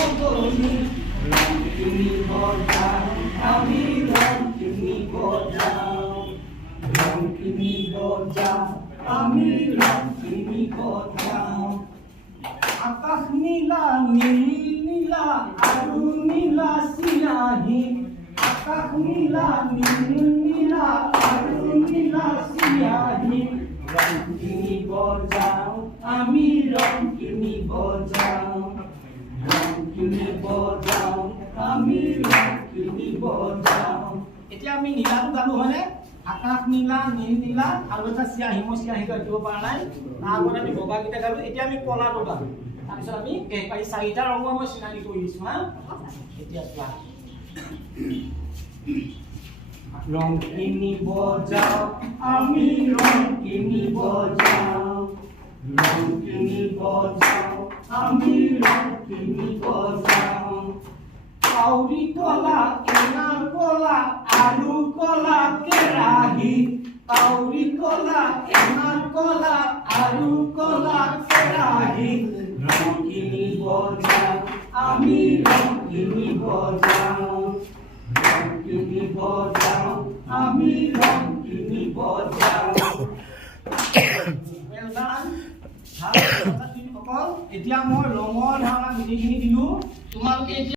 মদনী ৰঙিনী বজাও আমি ৰঙিনী বজাও ৰঙিনী বজাও আমি ৰঙিনী বজাও আকাশ নীলা নীল নীলা আৰু নীলা চিয়াহী আকাশ নীলা নীল নীলা আৰু নীলা চিয়াহী রঙিনী বজাও আমি রঙিনী বজাও রঙিনী বজাও আমি রঙিনী বজাও এতিয়া আমি নীলাটো গালো হয়নে আকাশ নীলা নীল নীলা আৰু এটা চিয়াহী মই চিয়াহী গাব পৰা নাই তাৰ আগত আমি বগাকেইটা গালো এতিয়া আমি কলাটো গালো তাৰপিছত আমি এই চাৰিটা ৰঙ মই চিনাকি কৰি দিছো হা এতিয়া চোৱা রঙিনী বজাও আমি রঙিনী বজাও রঙিনী বজাও আমি রঙিনী বজাও কাউরি কলা এনার কলা আলু কলা কেরাহি কাউরি কলা এনার কলা আলু কলা কেরাহি রঙিনী বজাও আমি রঙিনী বজাও রঙিনী বজাও আমি রঙিনী বজাও এতিয়া মই ৰঙৰ ধাৰণা গোটেইখিনি দিলো তোমালোকে